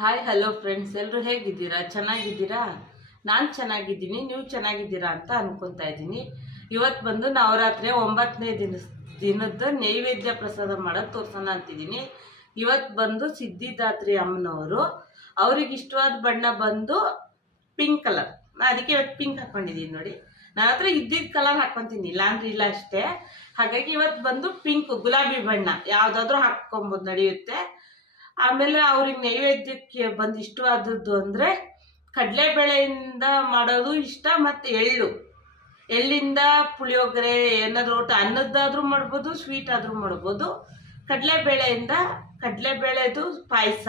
Hi hello friends ಎಲ್ಲರೂ ಹೇಗಿದ್ದೀರಾ? ಚೆನ್ನಾಗಿದ್ದೀರಾ? ನಾನು ಚೆನ್ನಾಗಿದ್ದೀನಿ. ನೀವು ಚೆನ್ನಾಗಿದ್ದೀರಾ ಅಂತ ಅನ್ಕೊತಾ ಇದ್ದೀನಿ. ಇವತ್ತು ಬಂದು ನವರಾತ್ರಿ ಒಂಬತ್ತನೇ ದಿನ, ದಿನದ ನೈವೇದ್ಯ ಪ್ರಸಾದ ಮಾಡೋದು ತೋರ್ಸೋಣ ಅಂತಿದ್ದೀನಿ. ಇವತ್ತು ಬಂದು ಸಿದ್ಧಿದಾತ್ರಿ ಅಮ್ಮನವರು. ಅವ್ರಿಗೆ ಇಷ್ಟವಾದ ಬಣ್ಣ ಬಂದು ಪಿಂಕ್ ಕಲರ್ ನಾನು ಅದಕ್ಕೆ ಇವತ್ತು ಪಿಂಕ್ ಹಾಕ್ಕೊಂಡಿದ್ದೀನಿ ನೋಡಿ. ನನ್ನ ಹತ್ರ ಇದ್ದಿದ್ದ ಕಲರ್ ಹಾಕ್ಕೊತೀನಿ ಇಲ್ಲ ಅಂದ್ರೆ ಇಲ್ಲ ಅಷ್ಟೇ. ಹಾಗಾಗಿ ಇವತ್ತು ಬಂದು ಪಿಂಕ್ ಗುಲಾಬಿ ಬಣ್ಣ. ಯಾವುದಾದ್ರೂ ಹಾಕ್ಕೊಂಬೋದು, ನಡೆಯುತ್ತೆ. ಆಮೇಲೆ ಅವ್ರಿಗೆ ನೈವೇದ್ಯಕ್ಕೆ ಬಂದು ಇಷ್ಟವಾದದ್ದು ಅಂದರೆ ಕಡಲೆಬೇಳೆಯಿಂದ ಮಾಡೋದು ಇಷ್ಟ ಮತ್ತು ಎಳ್ಳು. ಎಳ್ಳಿಂದ ಪುಳಿಯೋಗರೆ ಏನಾದರೂ ಊಟ ಅನ್ನದ್ದಾದ್ರೂ ಮಾಡ್ಬೋದು ಸ್ವೀಟ್ ಆದರೂ ಮಾಡ್ಬೋದು. ಕಡಲೆಬೇಳೆಯಿಂದ ಕಡಲೆಬೇಳೆದು ಪಾಯಸ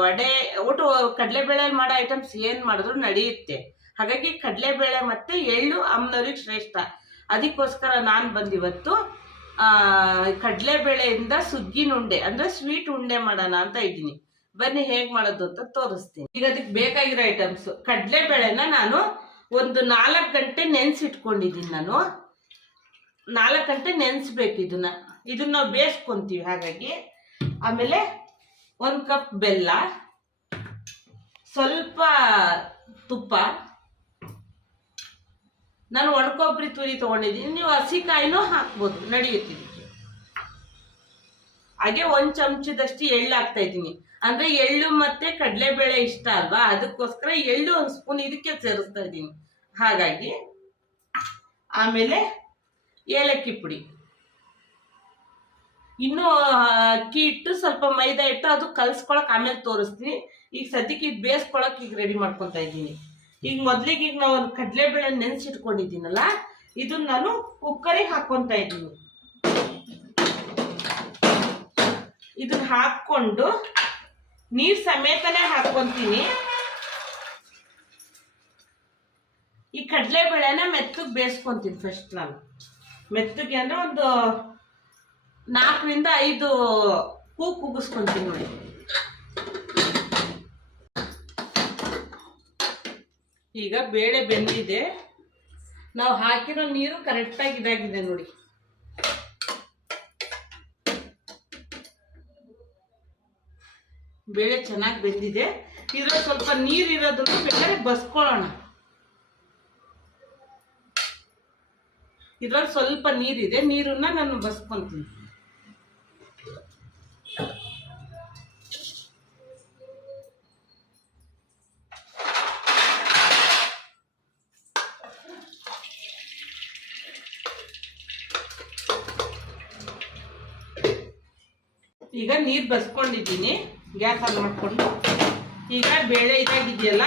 ವಡೆ, ಒಟ್ಟು ಕಡಲೆಬೇಳೆ ಮಾಡೋ ಐಟಮ್ಸ್ ಏನು ಮಾಡಿದ್ರು ನಡೆಯುತ್ತೆ. ಹಾಗಾಗಿ ಕಡಲೆಬೇಳೆ ಮತ್ತು ಎಳ್ಳು ಅಮ್ಮನವ್ರಿಗೆ ಶ್ರೇಷ್ಠ. ಅದಕ್ಕೋಸ್ಕರ ನಾನು ಬಂದಿವತ್ತು ಕಡಲೆಬೇಳೆಯಿಂದ ಸುಗ್ಗಿನ ಉಂಡೆ ಅಂದ್ರೆ ಸ್ವೀಟ್ ಉಂಡೆ ಮಾಡೋಣ ಅಂತ ಇದ್ದೀನಿ. ಬನ್ನಿ ಹೇಗೆ ಮಾಡೋದು ಅಂತ ತೋರಿಸ್ತೀನಿ. ಈಗ ಅದಕ್ಕೆ ಬೇಕಾಗಿರೋ ಐಟಮ್ಸ್ ಕಡಲೆಬೇಳೆನ ನಾನು ಒಂದು ನಾಲ್ಕು ಗಂಟೆ ನೆನೆಸಿಟ್ಕೊಂಡಿದ್ದೀನಿ ನಾನು. ನಾಲ್ಕು ಗಂಟೆ ನೆನೆಸ್ಬೇಕು ಇದನ್ನ. ಇದನ್ನ ನಾವು ಬೇಯಿಸ್ಕೊಂತೀವಿ ಹಾಗಾಗಿ. ಆಮೇಲೆ ಒಂದು ಕಪ್ ಬೆಲ್ಲ. ಸ್ವಲ್ಪ ತುಪ್ಪ. ನಾನು ಒಣಕೊಬ್ಬರಿ ತುರಿ ತೊಗೊಂಡಿದ್ದೀನಿ. ನೀವು ಹಸಿಕಾಯಿನೂ ಹಾಕ್ಬೋದು ನಡೆಯುತ್ತೆ ಇದಕ್ಕೆ ಹಾಗೆ ಒಂದು ಚಮಚದಷ್ಟು ಎಳ್ಳು ಹಾಕ್ತಾ ಇದ್ದೀನಿ. ಅಂದ್ರೆ ಎಳ್ಳು ಮತ್ತೆ ಕಡಲೆಬೇಳೆ ಇಷ್ಟ ಅಲ್ವಾ? ಅದಕ್ಕೋಸ್ಕರ ಎಳ್ಳು ಒಂದು ಸ್ಪೂನ್ ಇದಕ್ಕೆ ಸೇರಿಸ್ತಾ ಇದ್ದೀನಿ. ಹಾಗಾಗಿ, ಆಮೇಲೆ ಏಲಕ್ಕಿ ಪುಡಿ. ಇನ್ನು ಅಕ್ಕಿ ಇಟ್ಟು ಸ್ವಲ್ಪ ಮೈದಾ ಇಟ್ಟು ಅದು ಕಲ್ಸ್ಕೊಳಕ್ ಆಮೇಲೆ ತೋರಿಸ್ತೀನಿ. ಈಗ ಸದ್ಯಕ್ಕೆ ಇದು ಬೇಯಿಸ್ಕೊಳಕ್ ಈಗ ರೆಡಿ ಮಾಡ್ಕೊತಾ ಇದ್ದೀನಿ. ಈಗ ಮೊದ್ಲಿಗೆ ಈಗ ನಾವು ಒಂದು ಕಡಲೆಬೇಳೆ ನೆನೆಸಿಟ್ಕೊಂಡಿದ್ದೀನಲ್ಲ ಇದನ್ನ ನಾನು ಕುಕ್ಕರಿಗೆ ಹಾಕೊಂತ ಇದ್ದೀನಿ. ಇದನ್ನ ಹಾಕ್ಕೊಂಡು ನೀರ್ ಸಮೇತನೇ ಹಾಕೊಂತೀನಿ ಈ ಕಡಲೆಬೇಳೆನ ಮೆತ್ತಗೆ ಬೇಯಿಸ್ಕೊಂತೀನಿ ಫಸ್ಟ್ ನಾನು. ಮೆತ್ತಗೆ ಅಂದ್ರೆ ಒಂದು ನಾಲ್ಕರಿಂದ ಐದು ಕೂ ಕುಗಿಸ್ಕೊಂತೀನಿ ನೋಡಿ. ಈಗ ಬೇಳೆ ಬೆಂದಿದೆ. ನಾವು ಹಾಕಿರೋ ನೀರು ಕರೆಕ್ಟಾಗಿ ಇದಾಗಿದೆ ನೋಡಿ. ಬೇಳೆ ಚೆನ್ನಾಗಿ ಬೆಂದಿದೆ. ಇದ್ರಲ್ಲಿ ಸ್ವಲ್ಪ ನೀರು ಇರೋದನ್ನು ಬೇಕಾದ್ರೆ ಬಸ್ಕೊಳ್ಳೋಣ. ಇದ್ರಲ್ಲಿ ಸ್ವಲ್ಪ ನೀರಿದೆ. ನೀರನ್ನ ನಾನು ಬಸ್ಕೊಂತೀನಿ. ಈಗ ನೀರು ಬಸ್ಕೊಂಡಿದ್ದೀನಿ. ಗ್ಯಾಸ್ ಆನ್ ಮಾಡಿಕೊಂಡು. ಈಗ ಬೇಳೆ ಇದಾಗಿದೆಯಲ್ಲ,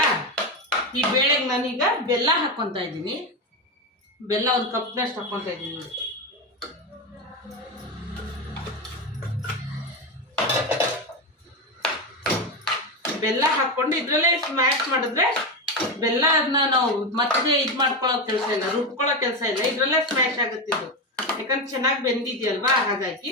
ಈ ಬೇಳೆಗೆ ನಾನೀಗ ಬೆಲ್ಲ ಹಾಕ್ಕೊತಾ ಇದ್ದೀನಿ. ಬೆಲ್ಲ ಒಂದು ಕಪ್ನಷ್ಟು ಹಾಕ್ಕೊತಾ ಇದ್ದೀನಿ ನೋಡಿ. ಬೆಲ್ಲ ಹಾಕ್ಕೊಂಡು ಇದ್ರಲ್ಲೇ ಸ್ಮ್ಯಾಶ್ ಮಾಡಿದ್ರೆ ಬೆಲ್ಲ ಅದನ್ನ ನಾವು ಮತ್ತೆ ಇದು ಮಾಡ್ಕೊಳ್ಳೋ ಕೆಲಸ ಇಲ್ಲ ರುಬ್ಕೊಳ್ಳೋ ಕೆಲಸ ಇಲ್ಲ. ಇದ್ರಲ್ಲೇ ಸ್ಮ್ಯಾಶ್ ಆಗುತ್ತೆ ಇದು. ಯಾಕಂದ್ರೆ ಚೆನ್ನಾಗಿ ಬೆಂದಿದೆಯಲ್ವಾ? ಹಾಗಾಗಿ.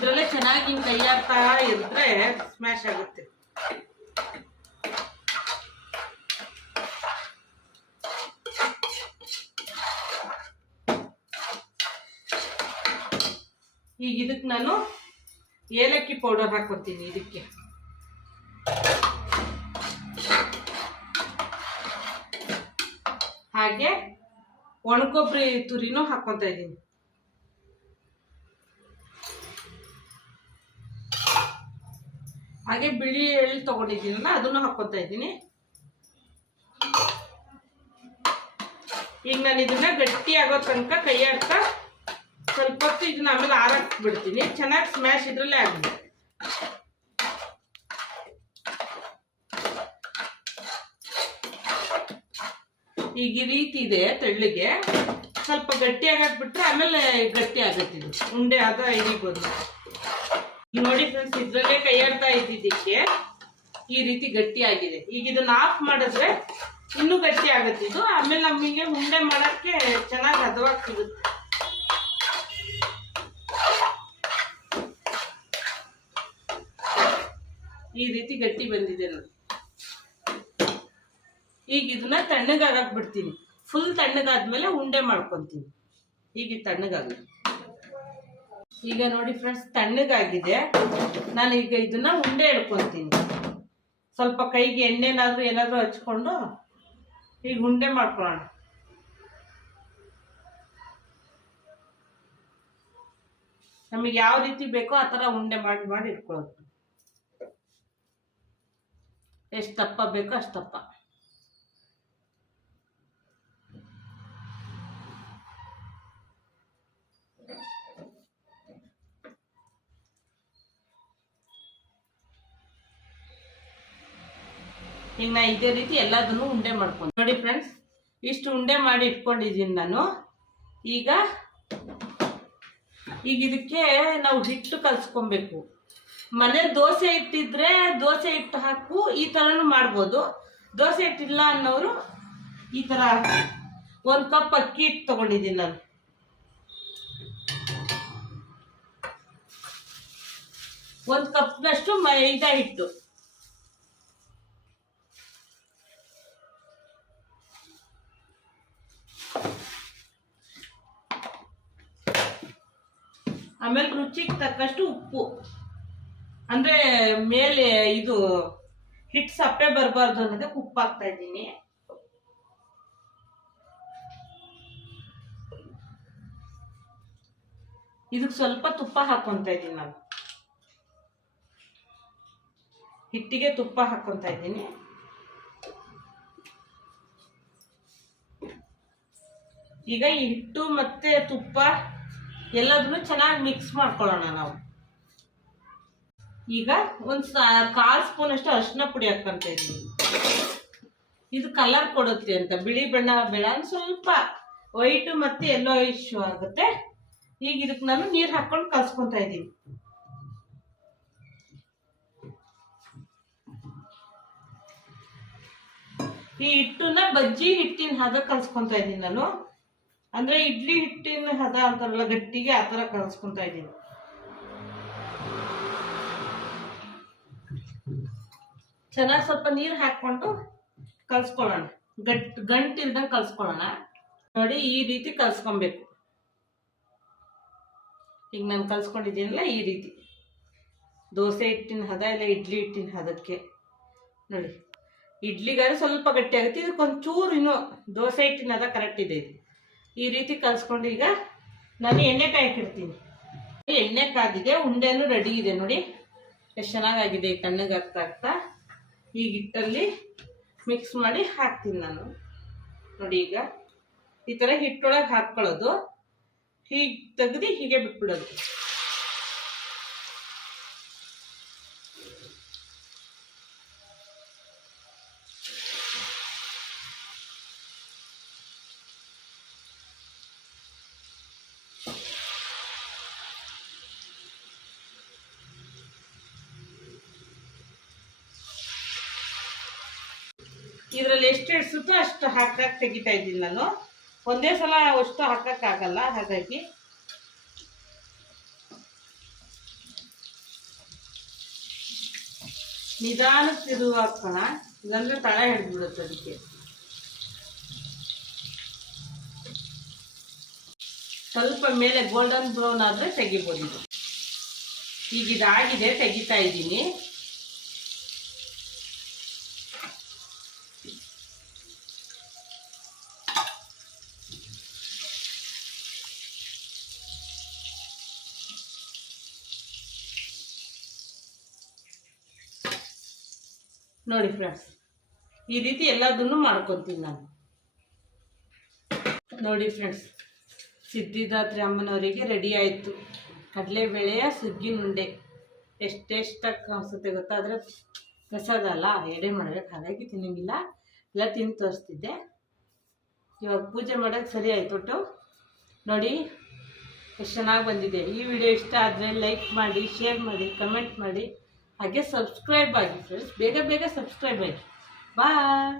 ಇದ್ರಲ್ಲೇ ಚೆನ್ನಾಗಿ ಹಿಂಗೆ ಕೈಯಾಡ್ತಾ ಇದ್ರೆ ಸ್ಮ್ಯಾಶ್ ಆಗುತ್ತೆ. ಈಗ ಇದಕ್ಕೆ ನಾನು ಏಲಕ್ಕಿ ಪೌಡರ್ ಹಾಕೊತೀನಿ ಇದಕ್ಕೆ. ಹಾಗೆ ಒಣಕೊಬ್ಬರಿ ತುರಿನೂ ಹಾಕೊತಾ ಇದ್ದೀನಿ. ಹಾಗೆ ಬಿಳಿ ಎಳ್ಳು ತಗೊಂಡಿದ್ದೀನಲ್ಲ, ಅದನ್ನು ಹಾಕೋತಾ ಇದ್ದೀನಿ. ಈಗ ನಾನು ಇದನ್ನ ಗಟ್ಟಿ ಆಗೋ ತನಕ ಕೈ ಆಡ್ತಾ ಸ್ವಲ್ಪ ಹೊತ್ತು ಇದನ್ನ ಆಮೇಲೆ ಆರಕ್ಕೆ ಬಿಡ್ತೀನಿ ಚೆನ್ನಾಗಿ ಸ್ಮ್ಯಾಶ್ ಇದ್ರಲ್ಲೇ ಆಗಲಿ ಈಗ ಈ ರೀತಿ ಇದೆ ತೆಳ್ಳಿಗೆ. ಸ್ವಲ್ಪ ಗಟ್ಟಿ ಆಗಕ್ ಬಿಟ್ರೆ ಆಮೇಲೆ ಗಟ್ಟಿ ಆಗತ್ತೆ ಇದು. ಉಂಡೆ ಆದ ಹಿಡಿಬೋದು. ನೋಡಿ ಫ್ರೆಂಡ್ಸ್ ಇದ್ರಲ್ಲೇ ಕೈಯಾಡ್ತಾ ಇದ್ದಿದ್ದಕ್ಕೆ ಈ ರೀತಿ ಗಟ್ಟಿ ಆಗಿದೆ ಈಗ ಇದನ್ನ ಆಫ್ ಮಾಡಿದ್ರೆ ಇನ್ನೂ ಗಟ್ಟಿ ಆಗುತ್ತೆ. ಇದು ಆಮೇಲೆ ನಮಗೆ ಉಂಡೆ ಮಾಡೋಕ್ಕೆ ಚೆನ್ನಾಗಿ ಹದವಾಗಿ ಸಿಗುತ್ತೆ. ಈ ರೀತಿ ಗಟ್ಟಿ ಬಂದಿದೆ ನೋಡಿ. ಈಗ ಇದನ್ನ ತಣ್ಣಗಾಗಕ್ ಬಿಡ್ತೀನಿ. ಫುಲ್ ತಣ್ಣಗಾದ್ಮೇಲೆ ಉಂಡೆ ಮಾಡ್ಕೊತೀನಿ. ಈಗ ತಣ್ಣಗಾಗಲಿ. ಈಗ ನೋಡಿ ಫ್ರೆಂಡ್ಸ್ ತಣ್ಣಗಾಗಿದೆ. ನಾನು ಈಗ ಇದನ್ನ ಉಂಡೆ ಹಿಡ್ಕೊತೀನಿ ಸ್ವಲ್ಪ ಕೈಗೆ ಎಣ್ಣೆನಾದ್ರೂ ಏನಾದರೂ ಹಚ್ಕೊಂಡು ಈಗ ಉಂಡೆ ಮಾಡ್ಕೊಳ್ಳೋಣ. ನಮಗೆ ಯಾವ ರೀತಿ ಬೇಕೋ ಆ ಥರ ಉಂಡೆ ಮಾಡಿ ಮಾಡಿ ಇಟ್ಕೊಳ್ಳೋದು. ಎಷ್ಟು ದಪ್ಪ ಬೇಕೋ ಅಷ್ಟು ದಪ್ಪ. ಈಗ ನಾ ಇದೇ ರೀತಿ ಎಲ್ಲದನ್ನು ಉಂಡೆ ಮಾಡ್ಕೊಂಡು ನೋಡಿ ಫ್ರೆಂಡ್ಸ್ ಇಷ್ಟು ಉಂಡೆ ಮಾಡಿ ಇಟ್ಕೊಂಡಿದ್ದೀನಿ ನಾನು. ಈಗ ಈಗ ಇದಕ್ಕೆ ನಾವು ಹಿಟ್ಟು ಕಲ್ಸ್ಕೊಬೇಕು. ಮನೆ ದೋಸೆ ಇಟ್ಟಿದ್ರೆ ದೋಸೆ ಹಿಟ್ಟು ಹಾಕು, ಈ ಥರನೂ ಮಾಡ್ಬೋದು. ದೋಸೆ ಹಿಟ್ಟಿಲ್ಲ ಅನ್ನೋರು ಈ ಥರ ಒಂದು ಕಪ್ ಅಕ್ಕಿ ಹಿಟ್ಟು ತೊಗೊಂಡಿದ್ದೀನಿ ನಾನು. ಒಂದು ಕಪ್ನಷ್ಟು ಮೈದಾ ಹಿಟ್ಟು. ಆಮೇಲೆ ರುಚಿಗೆ ತಕ್ಕಷ್ಟು ಉಪ್ಪು. ಅಂದ್ರೆ ಮೇಲೆ ಇದು ಹಿಟ್ಟು ಸಪ್ಪೆ ಬರಬಾರ್ದು ಅನ್ನೋದಕ್ಕೆ ಉಪ್ಪು ಹಾಕ್ತಾ ಇದ್ದೀನಿ. ಇದಕ್ಕೆ ಸ್ವಲ್ಪ ತುಪ್ಪ ಹಾಕೊಂತ ಇದ್ದೀನಿ ನಾನು. ಹಿಟ್ಟಿಗೆ ತುಪ್ಪ ಹಾಕೊಂತ ಇದ್ದೀನಿ. ಈಗ ಈ ಹಿಟ್ಟು ಮತ್ತೆ ತುಪ್ಪ ಎಲ್ಲದನ್ನು ಚೆನ್ನಾಗಿ ಮಿಕ್ಸ್ ಮಾಡ್ಕೊಳ್ಳೋಣ ನಾವು. ಈಗ ಒಂದು ಕಾಲು ಸ್ಪೂನ್ ಅಷ್ಟು ಅರಿಶಿನ ಪುಡಿ ಹಾಕೊಂತ ಇದ್ದೀನಿ. ಇದು ಕಲರ್ ಕೊಡುತ್ತೆ ಅಂತ, ಬಿಳಿ ಬಣ್ಣ ಬೇಡ ಸ್ವಲ್ಪ ವೈಟು ಮತ್ತೆ ಎಲ್ಲೋ ಇಶ್ಯೂ ಆಗುತ್ತೆ. ಈಗ ಇದಕ್ಕೆ ನಾನು ನೀರು ಹಾಕೊಂಡು ಕಲ್ಸ್ಕೊಂತ ಇದ್ದೀನಿ. ಈ ಹಿಟ್ಟನ್ನ ಬಜ್ಜಿ ಹಿಟ್ಟಿನ ಹಾಗೆ ಕಲ್ಸ್ಕೊಂತ ಇದ್ದೀನಿ ನಾನು. ಅಂದ್ರೆ ಇಡ್ಲಿ ಹಿಟ್ಟಿನ ಹದ ಅಂತಾರಲ್ಲ, ಗಟ್ಟಿಗೆ ಆ ಥರ ಕಲ್ಸ್ಕೊಂತ ಇದ್ದೀನಿ. ಚೆನ್ನಾಗಿ ಸ್ವಲ್ಪ ನೀರು ಹಾಕ್ಕೊಂಡು ಕಲ್ಸ್ಕೊಳ್ಳೋಣ ಗಟ್ ಗಂಟಿಲ್ದಂಗೆ ಕಲ್ಸ್ಕೊಳ್ಳೋಣ ನೋಡಿ, ಈ ರೀತಿ ಕಲ್ಸ್ಕೊಬೇಕು ಈಗ ನಾನು ಕಲ್ಸ್ಕೊಂಡಿದ್ದೀನಲ್ಲ ಈ ರೀತಿ. ದೋಸೆ ಹಿಟ್ಟಿನ ಹದ ಇಲ್ಲ ಇಡ್ಲಿ ಹಿಟ್ಟಿನ ಹದಕ್ಕೆ. ನೋಡಿ, ಇಡ್ಲಿಗಾದ್ರೆ ಸ್ವಲ್ಪ ಗಟ್ಟಿ ಆಗುತ್ತೆ ಇದಕ್ಕೆ ಒಂಚೂರು ಇನ್ನೂ ದೋಸೆ ಹಿಟ್ಟಿನ ಹದ ಕರೆಕ್ಟ್ ಇದೆ ಇದು. ಈ ರೀತಿ ಕಲ್ಸ್ಕೊಂಡು ಈಗ ನಾನು ಎಣ್ಣೆ ಕಾಯಕ್ಕಿಡ್ತೀನಿ ಎಣ್ಣೆ ಕಾದಿದೆ ಉಂಡೆನೂ ರೆಡಿ ಇದೆ ನೋಡಿ. ಎಷ್ಟು ಚೆನ್ನಾಗಾಗಿದೆ ಈ ತಣ್ಣಗೆ ಆಗ್ತಾ ಆಗ್ತಾ? ಈಗ ಹಿಟ್ಟಲ್ಲಿ ಮಿಕ್ಸ್ ಮಾಡಿ ಹಾಕ್ತೀನಿ ನಾನು. ನೋಡಿ ಈಗ ಈ ಥರ ಹಿಟ್ಟೊಳಗೆ ಹಾಕ್ಕೊಳ್ಳೋದು. ಹೀಗೆ ತೆಗೆದು ಹೀಗೆ ಬಿಟ್ಬಿಡೋದು. ಎಷ್ಟು ಇಡ್ಸುತ್ತೋ ಅಷ್ಟು ಹಾಕಕ್ಕೆ ತೆಗಿತಾ ಇದ್ದೀನಿ ನಾನು. ಒಂದೇ ಸಲ ಅಷ್ಟು ಹಾಕೋಕ್ಕಾಗಲ್ಲ ಹಾಗಾಗಿ. ನಿಧಾನಕ್ಕೆ ತಿರುವು ಹಾಕೋಣ, ಇಲ್ಲಾಂದ್ರೆ ತಳ ಹಿಡಿದ್ಬಿಡುತ್ತೆ ಅದಕ್ಕೆ. ಸ್ವಲ್ಪ ಮೇಲೆ ಗೋಲ್ಡನ್ ಬ್ರೌನ್ ಆದರೆ ತೆಗಿಬೋದು. ಇದು ಈಗ ಇದಾಗಿದೆ, ತೆಗಿತಾ ಇದ್ದೀನಿ. ನೋಡಿ ಫ್ರೆಂಡ್ಸ್ ಈ ರೀತಿ ಎಲ್ಲದನ್ನು ಮಾಡ್ಕೊತೀನಿ ನಾನು. ನೋಡಿ ಫ್ರೆಂಡ್ಸ್ ಸಿದ್ಧಿದಾತ್ರಿ ಅಮ್ಮನವರಿಗೆ ರೆಡಿ ಆಯಿತು. ಕಡಲೆಬೇಳೆಯ ಸುಗ್ಗಿ ಉಂಡೆ ಎಷ್ಟು ಟೇಸ್ಟಾಗಿ ಅನಿಸುತ್ತೆ ಗೊತ್ತಾ? ಆದರೆ ಪ್ರಸಾದ ಅಲ್ಲ, ಎಡೆ ಮಾಡಬೇಕು, ಹಾಗಾಗಿ ತಿನ್ನಂಗಿಲ್ಲ. ಎಲ್ಲ ತಿಂದು ತೋರಿಸ್ತಿದ್ದೆ. ಇವಾಗ ಪೂಜೆ ಮಾಡೋಕ್ಕೆ ಸರಿ ಆಯ್ತು ಒಟ್ಟು. ನೋಡಿ, ಎಷ್ಟು ಚೆನ್ನಾಗಿ ಬಂದಿದೆ. ಈ ವಿಡಿಯೋ ಇಷ್ಟ ಆದರೆ ಲೈಕ್ ಮಾಡಿ ಶೇರ್ ಮಾಡಿ ಕಮೆಂಟ್ ಮಾಡಿ. ಹಾಗೆ ಸಬ್ಸ್ಕ್ರೈಬ್ ಆಗಿ ಫ್ರೆಂಡ್ಸ್ ಬೇಗ ಬೇಗ ಸಬ್ಸ್ಕ್ರೈಬ್ ಆಗಿ. ಬಾಯ್